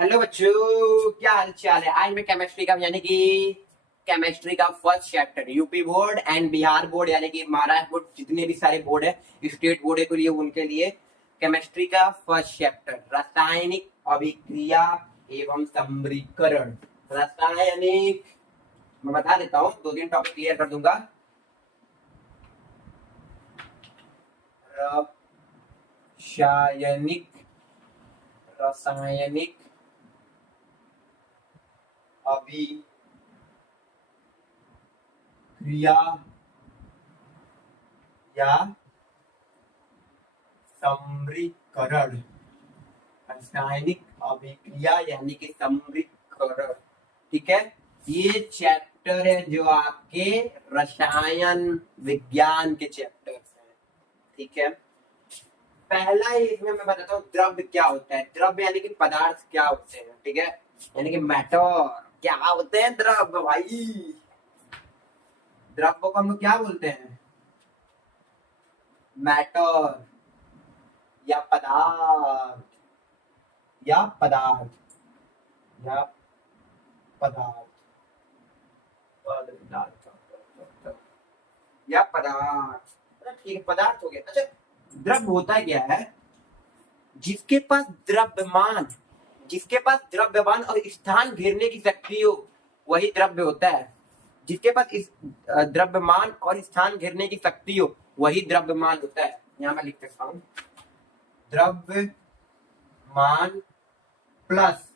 Hello बच्चों, क्या हाल चाल है। आज मैं केमिस्ट्री का first chapter UP board and Bihar board यानी कि महाराष्ट्र बोर्ड, जितने भी सारे बोर्ड है, स्टेट बोर्ड के लिए, उनके लिए केमिस्ट्री का फर्स्ट चैप्टर रासायनिक अभिक्रिया एवं समरीकरण। रासायनिक मैं बता देता हूँ, 2-3 टॉपिक क्लियर कर दूंगा। रासायनिक अभिक्रिया या समरीकरण। रासायनिक अभिक्रिया यानी कि समरीकरण, ठीक है। ये चैप्टर है जो आपके रसायन विज्ञान के चैप्टर्स हैं, ठीक है। पहला ही इसमें मैं बताता हूँ द्रव्य क्या होता है। द्रव्य यानी कि पदार्थ क्या होते हैं, ठीक है, यानी कि मैटर क्या होते हैं। द्रव्य भाई, द्रव्य को हम लोग क्या बोलते हैं? मैटर या पदार्थ या पदार्थ या पदार्थ या पदार्थ, ठीक है, पदार्थ हो गया। अच्छा, द्रव्य होता क्या है? जिसके पास द्रव्यमान और स्थान घेरने की शक्ति हो, वही द्रव्य होता है। जिसके पास इस द्रव्यमान और स्थान घेरने की शक्ति हो, वही द्रव्यमान होता है। यहां मैं लिख सकता हूं, द्रव्यमान प्लस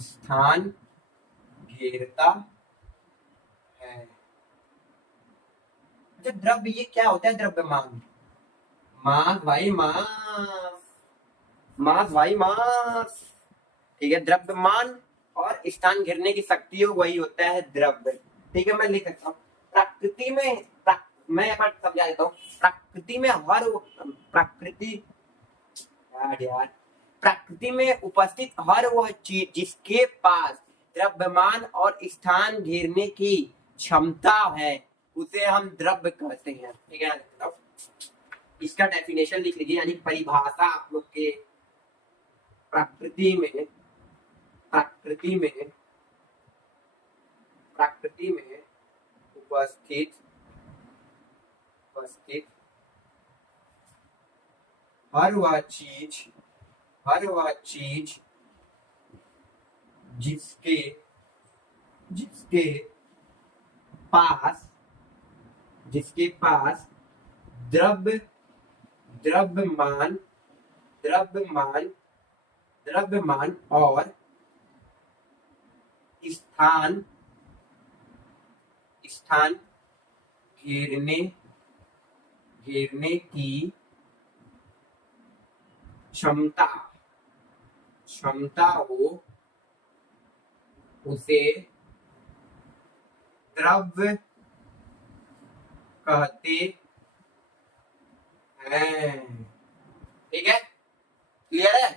स्थान घेरता है। अच्छा, द्रव्य ये क्या होता है? द्रव्यमान मास भाई, मास भाई, मास, ठीक है। द्रव्यमान और स्थान घेरने की शक्ति हो, वही होता है द्रव्य, ठीक है। मैं लिख सकता हूँ प्रकृति में, मैं यहाँ पर समझा देता हूँ। प्रकृति में प्रकृति में उपस्थित हर वह चीज जिसके पास द्रव्यमान और स्थान घेरने की क्षमता है, उसे हम द्रव्य कहते हैं, ठीक है। इसका डेफिनेशन लिख लीजिए, यानी परिभाषा आप लोग के प्रकृति में उपस्थित हर वह चीज जिसके पास द्रव्यमान और स्थान घेरने की क्षमता हो, उसे द्रव्य कहते हैं, ठीक है। क्लियर है?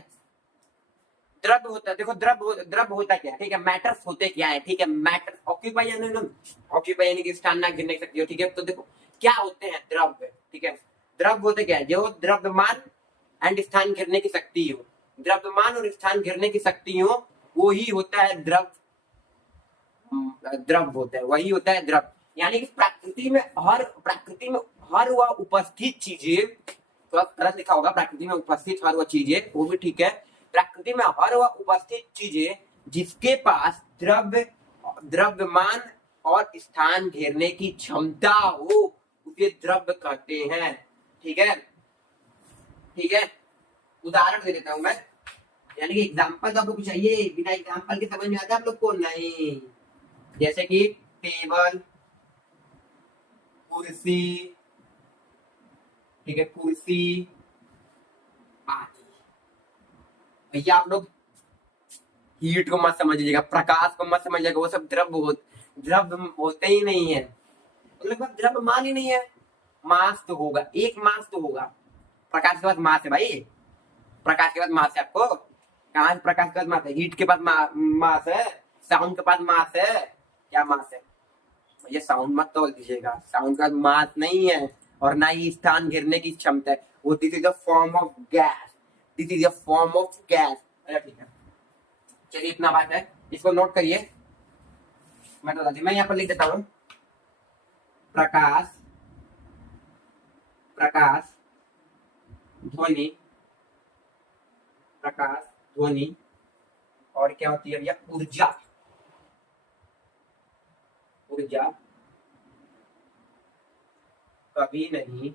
द्रव्य होता है, देखो द्रव्य होता क्या है, ठीक है। मैटर्स होते क्या है, ठीक है। मैटर ऑक्यूपाई यानी कि स्थान ना घेरने की शक्ति हो, ठीक है। तो देखो क्या होते हैं द्रव्य, ठीक है। द्रव्य होते क्या है? जो द्रव्यमान एंड स्थान घेरने की शक्ति हो, द्रव्यमान और स्थान घेरने की शक्ति हो, वो ही होता है द्रव्य होता है, वही होता है द्रव्य। यानी कि प्रकृति में हर वह उपस्थित चीजें, तो गलत लिखा होगा, प्रकृति में उपस्थित हर वह चीजें, वो भी ठीक है। प्रकृति में हर वह उपस्थित चीजें जिसके पास द्रव्यमान और स्थान घेरने की क्षमता हो, उसे द्रव्य कहते हैं, ठीक है, ठीक है। उदाहरण दे देता हूं मैं, यानी कि एग्जाम्पल तो आप लोग को चाहिए, बिना एग्जाम्पल के समझ में आता है आप लोग को? नहीं। जैसे कि टेबल, कुर्सी, ठीक है, कुर्सी आदि। भैया आप लोग हीट को मत समझिएगा, प्रकाश को मत समझिएगा, वो सब द्रव्य होते ही नहीं है, मतलब द्रव्यमान ही नहीं है। मास तो होगा, एक मास तो होगा। प्रकाश के पास मास है भाई, प्रकाश के पास मास है। आपको कहाँ प्रकाश के पास मास है? हीट के पास मास है, साउंड के पास मास है। क्या मास है? ये साउंड मत तोल दीजिएगा, साउंड का मास नहीं है और ना ही स्थान घेरने की क्षमता है। वो this is a form of gas. This is a form of gas. अच्छा ठीक है, चलिए इतना बात है, इसको नोट करिए। मैं यहाँ पर लिख देता हूँ, प्रकाश, प्रकाश ध्वनि, प्रकाश ध्वनि, और क्या होती है भैया, ऊर्जा, ऊर्जा कभी नहीं,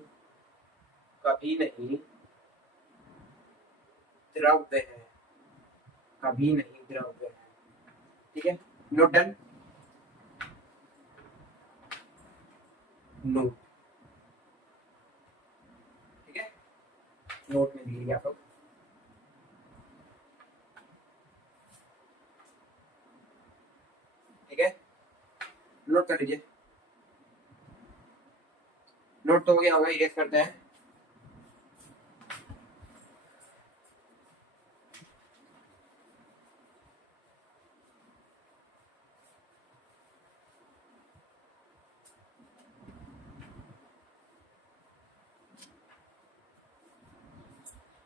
कभी नहीं द्रव्य है, कभी नहीं द्रव्य है। ठीक है, नोट डन, नोट, ठीक है, नोट में लिखिए आप लोग। ठीक है, नोट कर लीजिए, नोट तो हो गया होगा, इरेज करते हैं।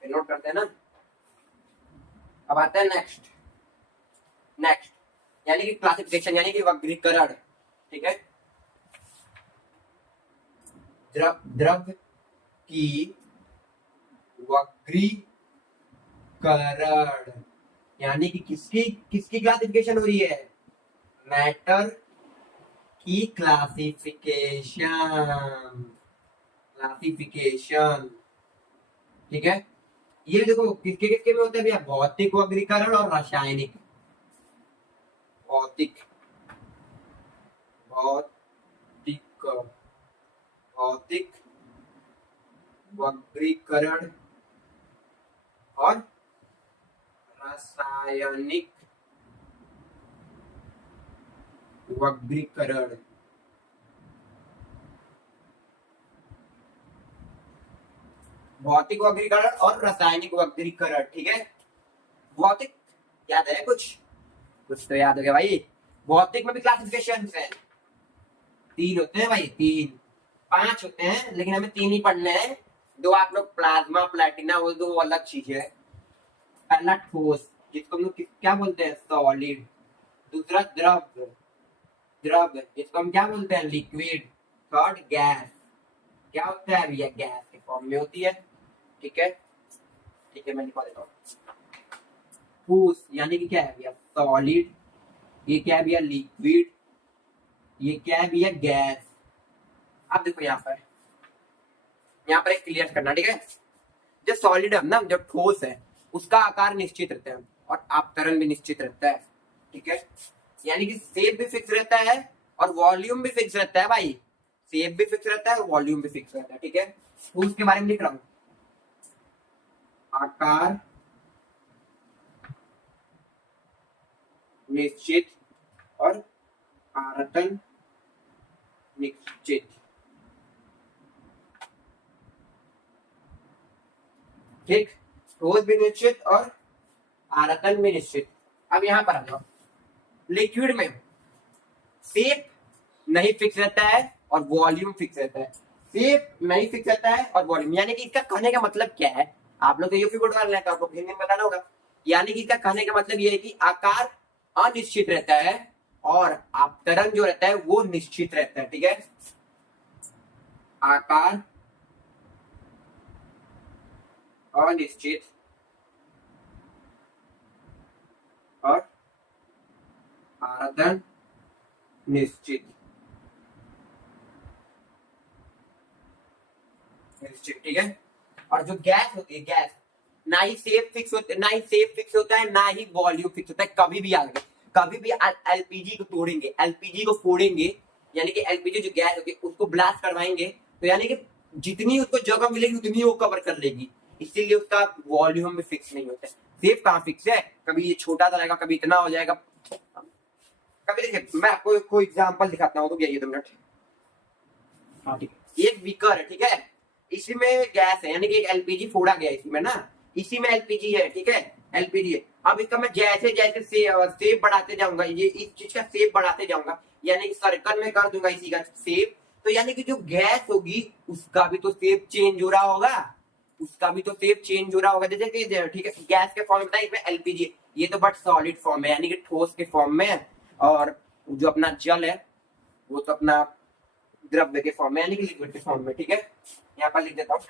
नोट करते हैं ना। अब आता है नेक्स्ट, नेक्स्ट यानी कि क्लासिफिकेशन, यानी कि वर्गीकरण। ठीक है, द्रव्य की वर्गीकरण, यानी कि किसकी किसकी क्लासिफिकेशन हो रही है, मैटर की क्लासिफिकेशन, क्लासिफिकेशन। ठीक है, ये देखो किसके किसके में होता है भैया, भौतिक वर्गीकरण और रासायनिक। भौतिक, भौतिक, भौतिक वर्गीकरण और रासायनिक वर्गीकरण। भौतिक वर्गीकरण और रासायनिक वर्गीकरण। ठीक है, भौतिक याद है, कुछ कुछ तो याद हो गया भाई। भौतिक में भी क्लासिफिकेशन है, 3 होते हैं भाई, 3 5 होते हैं, लेकिन हमें 3 ही पढ़ने हैं। 2 आप लोग प्लाज्मा प्लेटिना, वो 2 अलग चीज है। पहला ठोस, जिसको हम लोग क्या बोलते हैं, सॉलिड। दूसरा द्रव, द्रव जिसको हम क्या बोलते हैं, लिक्विड। थर्ड गैस, क्या होता है भैया, गैस के फॉर्म में होती है। ठीक है, ठीक है, मैं लिखवा देता हूँ। ठोस यानी कि क्या है भैया, सॉलिड। ये क्या है भैया, लिक्विड। ये क्या है भैया, गैस। अब देखो यहाँ पर एक क्लियर करना। ठीक है, जो सॉलिड है ना, जो ठोस है, उसका आकार निश्चित रहता है और आपतरण भी निश्चित रहता है। ठीक है, यानी कि शेप भी फिक्स रहता है और वॉल्यूम भी फिक्स रहता है भाई। शेप भी फिक्स रहता है और वॉल्यूम भी फिक्स रहता है। ठीक है, ठोस के बारे में लिख रहा हूं, आकार निश्चित और आयतन निश्चित। ठीक, ठोस भी निश्चित और आयतन भी निश्चित। अब यहां पर आ जाओ, लिक्विड में शेप नहीं फिक्स रहता है और वॉल्यूम फिक्स रहता है। शेप नहीं फिक्स रहता है और वॉल्यूम, यानी कि इसका कहने का मतलब क्या है, आप लोग तो यूपी बोर्ड वाले हैं तो आपको हिंदी में बताना होगा। यानी कि इसका कहने का मतलब ये है कि आकार अनिश्चित रहता है और आपतरण जो रहता है वो निश्चित रहता है। ठीक है, आकार अनिश्चित और आयतन निश्चित, निश्चित। ठीक है, और जो गैस होती है, गैस ना ही शेप फिक्स होता है, ना ही शेप फिक्स होता है, ना ही वॉल्यूम फिक्स होता है। कभी भी आगे, कभी भी एलपीजी को तोड़ेंगे, एलपीजी को फोड़ेंगे, यानी कि एलपीजी जो गैस होगी उसको ब्लास्ट करवाएंगे, तो यानी कि जितनी उसको जगह मिलेगी उतनी वो कवर कर लेगी, इसीलिए उसका वॉल्यूम भी फिक्स नहीं होता है। शेप कहाँ फिक्स है, कभी ये छोटा सा रहेगा, कभी इतना हो जाएगा। कभी देखिए, मैं आपको कोई एग्जांपल दिखाता हूँ, तो ये 2 मिनट। हाँ ठीक है, एक बीकर है। ठीक है, इसी में गैस है, यानी कि एक एलपीजी फोड़ा गया इसमें ना, इसी में एलपीजी है। ठीक है, एलपीजी है। अब इसका मैं जैसे जैसे शेप बढ़ाते जाऊंगा, ये इस चीज का शेप बढ़ाते जाऊंगा, यानी कि सर्कल में कर दूंगा इसी का शेप, तो यानी कि जो गैस होगी उसका भी तो शेप चेंज हो रहा होगा, उसका भी तो सेफ चेंज हो रहा होगा, जैसे कि ठीक है गैस के फॉर्म में बताया, इसमें एलपीजी, ये तो बट सॉलिड फॉर्म है यानी कि ठोस के फॉर्म में है, और जो अपना जल है वो तो अपना द्रव्य के फॉर्म में यानी कि लिक्विड के फॉर्म में। ठीक है, यहाँ पर लिख देता हूँ,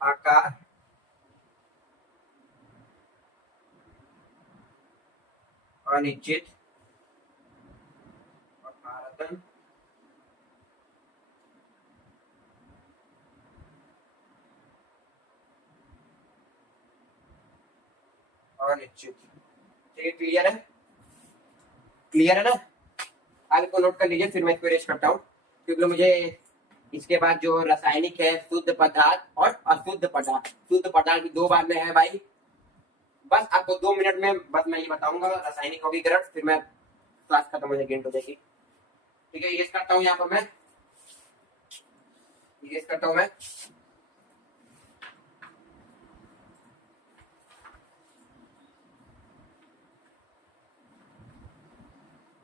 आकार अनिश्चित और आयतन अनिश्चित। ठीक है, क्लियर है, क्लियर है ना? आगे को नोट कर लीजिए, फिर मैं इसको रेस्ट करता हूँ, क्योंकि मुझे इसके बाद जो रासायनिक है, शुद्ध पदार्थ और अशुद्ध पदार्थ, शुद्ध पदार्थ भी 2 बार में है भाई। बस आपको 2 मिनट में बस मैं ये बताऊंगा रासायनिक वर्गीकरण, फिर मैं क्लास खत्म हो जाएगी, हो जाएगी। ठीक है, ये करता हूँ, यहाँ पर मैं ये करता हूँ मैं।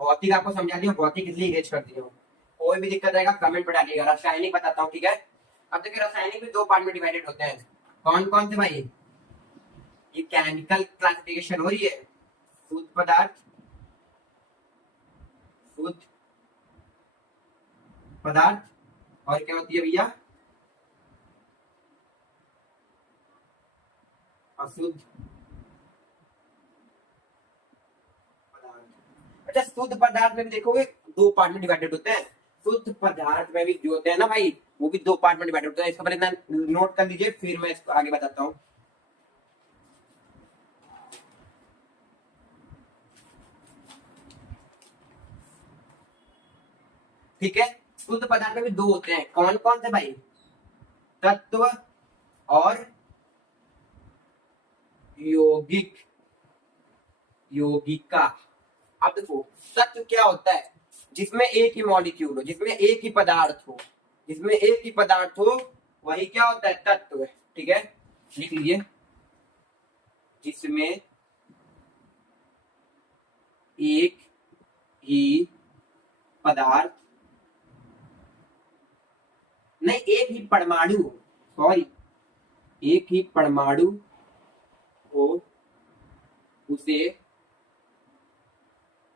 भौतिक आपको समझा दिया, भौतिक इसलिए इरेज कर दिया हूँ। कोई भी दिक्कत रहेगा कमेंट पर डालिएगा। रासायनिक बताता हूँ, ठीक है। अब देखिए रासायनिक भी 2 पार्ट में डिवाइडेड होते हैं। कौन कौन से भाई? ये केमिकल क्लासिफिकेशन हो रही है, शुद्ध पदार्थ, शुद्ध पदार्थ, और क्या होती है भैया? अशुद्ध पदार्थ। अच्छा, शुद्ध पदार्थ में भी देखोगे 2 पार्ट में डिवाइडेड होते हैं। शुद्ध पदार्थ में भी जो होते हैं ना भाई, वो भी 2 पार्ट में डिवाइडेड होते हैं। इसको पहले नोट कर लीजिए, फिर मैं इसको आगे बताता हूँ। ठीक है, शुद्ध पदार्थ में भी 2 होते हैं। कौन कौन से भाई? तत्व और यौगिक, यौगिका। अब देखो तत्व क्या होता है? जिसमें एक ही मॉलिक्यूल हो, जिसमें एक ही पदार्थ हो, जिसमें एक ही पदार्थ हो, वही क्या होता है? तत्व। ठीक है, लिख लीजिए, जिसमें एक ही पदार्थ नहीं, एक ही परमाणु, सॉरी, एक ही परमाणु हो, उसे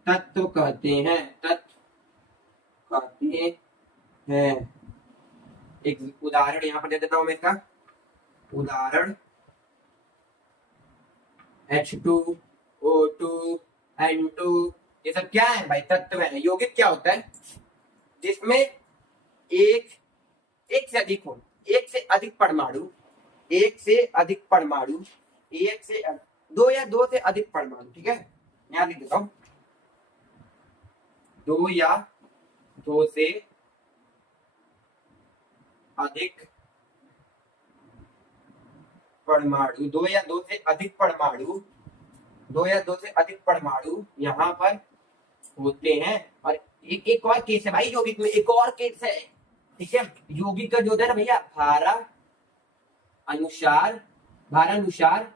तत्व कहते हैं, तत्व कहते हैं। एक उदाहरण यहां पर दे देता हूं मैं इसका। उदाहरण H2O2 N2, ये सब क्या है भाई? तत्व है। यौगिक क्या होता है? जिसमें एक से अधिक हो, एक से अधिक परमाणु, एक से अधिक परमाणु, एक से 2 या 2 से अधिक परमाणु। ठीक है, यहां लिख देता हूं, 2 या 2 से अधिक परमाणु, 2 या 2 से अधिक परमाणु, 2 या 2 से अधिक परमाणु यहाँ पर होते हैं। और एक और केस है भाई यौगिक में, एक और केस है। ठीक है, यौगिक का जो होता है ना भैया, भारानुसार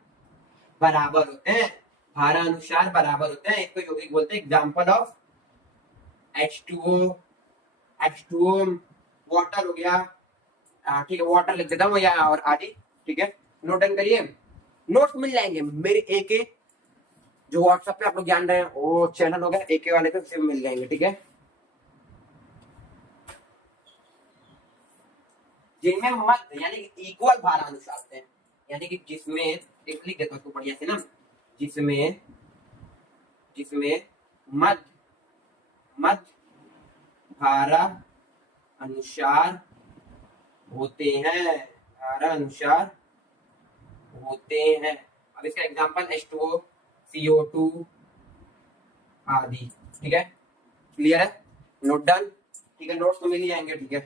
बराबर होते हैं, भारानुसार बराबर होते हैं। इसको यौगिक बोलते हैं। एग्जाम्पल ऑफ H2O वाटर हो गया। ठीक है, वाटर लिख देता हूँ, या और आदि। ठीक है, नोट डाउन करिए, नोट्स मिल जाएंगे मेरे एके जो व्हाट्सएप पे आप लोग जान रहे हैं, वो चैनल होगा एके वाले पे, उसे मिल जाएंगे। ठीक है, जिनमें मध्य यानी कि इक्वल भारानुसार होते हैं, यानी कि जिसमें, एक लिख देता हूँ इसको बढ़िया से ना, जिसमें मध्य भारा अनुसार होते हैं, भारा अनुसार होते हैं। अब इसका एग्जांपल H2O, CO2 आदि। ठीक है, क्लियर है, नोट डन। ठीक है, नोट्स तो मिल ही जाएंगे। ठीक है,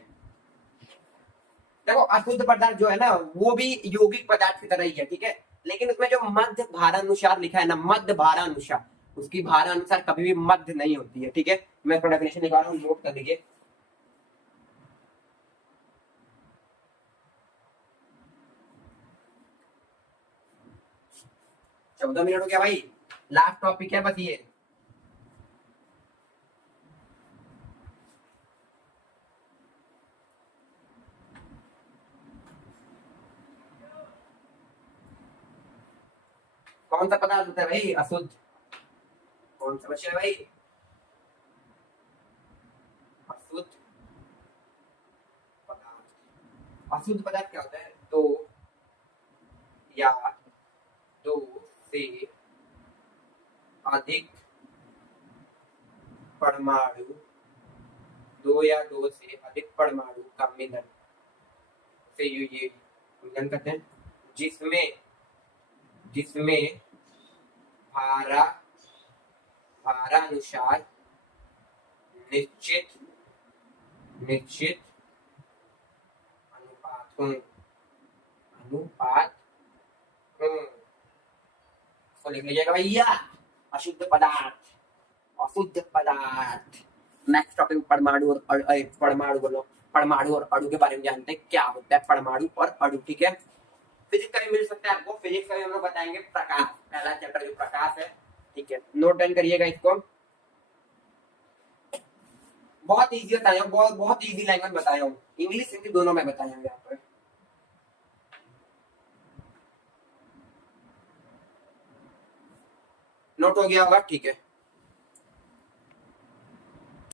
देखो अशुद्ध पदार्थ जो है ना, वो भी यौगिक पदार्थ की तरह ही है। ठीक है, लेकिन उसमें जो मध्य भारानुसार लिखा है ना, मध्य भारानुसार, उसकी भारानुसार कभी भी मध्य नहीं होती है। ठीक है, मैं इसका डेफिनेशन निकाल रहा हूँ, नोट कर लीजिए। चौदह मिनट हो गया भाई, लास्ट टॉपिक है बस ये। कौन सा पदार्थ होता है भाई अशुद्ध? कौन सा बच्चा है भाई? अशुद्ध पदार्थ। अशुद्ध पदार्थ क्या होता है? दो या दो से अधिक परमाणु, दो या दो से अधिक परमाणु का मिलन से ये मिलन कहते हैं, जिसमें जिसमें भारा भारानुसार निश्चित निश्चित अनुपात हूँ। इसको लिख लीजिएगा भैया, अशुद्ध पदार्थ, अशुद्ध पदार्थ। नेक्स्ट टॉपिक परमाणु और परमाणु बोलो, परमाणु और अणु के बारे में जानते हैं क्या होता है परमाणु और अणु, ठीक है। फिजिक्स का भी मिल सकता है आपको, फिजिक्स का भी हम लोग बताएंगे, प्रकाश, पहला चैप्टर जो प्रकाश है, ठीक है। नोट डाउन करिएगा इसको, बहुत इजी बताया हूँ, बहुत इजी लैंग्वेज बताया हूँ, इंग्लिश हिंदी दोनों में बताया हूँ यहाँ पर। नोट हो गया होगा, ठीक है।